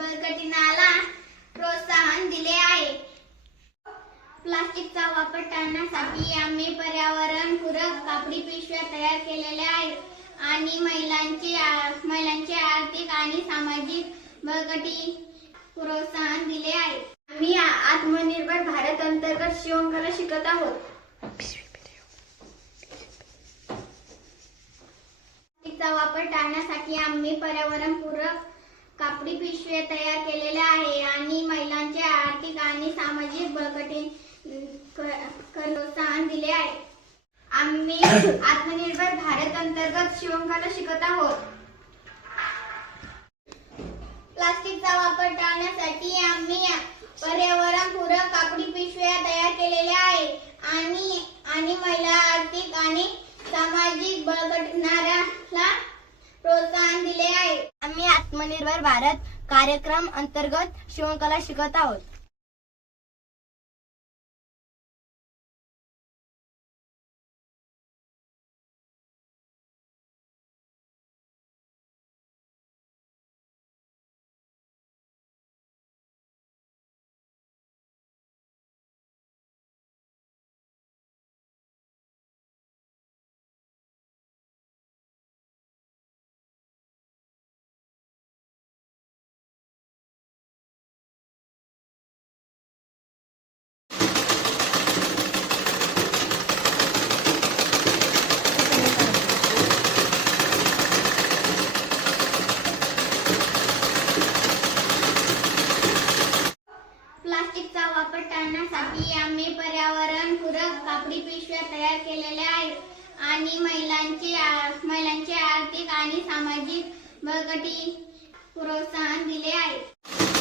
बळकटीला प्रोत्साहन दिले आहे. प्लास्टिकचा वापर टाळण्यासाठी आम्ही पर्यावरणपूरक कापडी पिशव्या तयार केलेल्या आहेत आणि महिलांचे आर्थिक आणि सामाजिक बळकटी प्रोत्साहन दिले आहे. आम्ही आत्मनिर्भर भारत अंतर्गत शिवणकला शिकत आहोत. प्लास्टिकचा वापर टाळण्यासाठी आम्ही पर्यावरणपूरक कापडी पिशव्या तयार केलेल्या आहे आणि महिलांचे आर्थिक आणि सामाजिक बळकटी प्रोत्साहन दिले आहे. आम्ही आत्मनिर्भर भारत अंतर्गत शिवणकला शिकत आहोत. प्लास्टिकचा वापर टाळण्यासाठी आम्ही पर्यावरणपूरक कापडी पिशव्या तयार केलेल्या आहे आणि महिला आर्थिक आणि सामाजिक बळकटीला प्रोत्साहन दिले आहे. आम्ही आत्मनिर्भर भारत कार्यक्रम अंतर्गत शिवणकला शिकत आहोत. प्लास्टिकचा वापर टाळण्यासाठी आम्ही पर्यावरणपूरक कापडी पिशव्या तयार केलेल्या आहेत आणि महिलांचे आर्थिक आणि सामाजिक बळकटी प्रोत्साहन दिले आहे.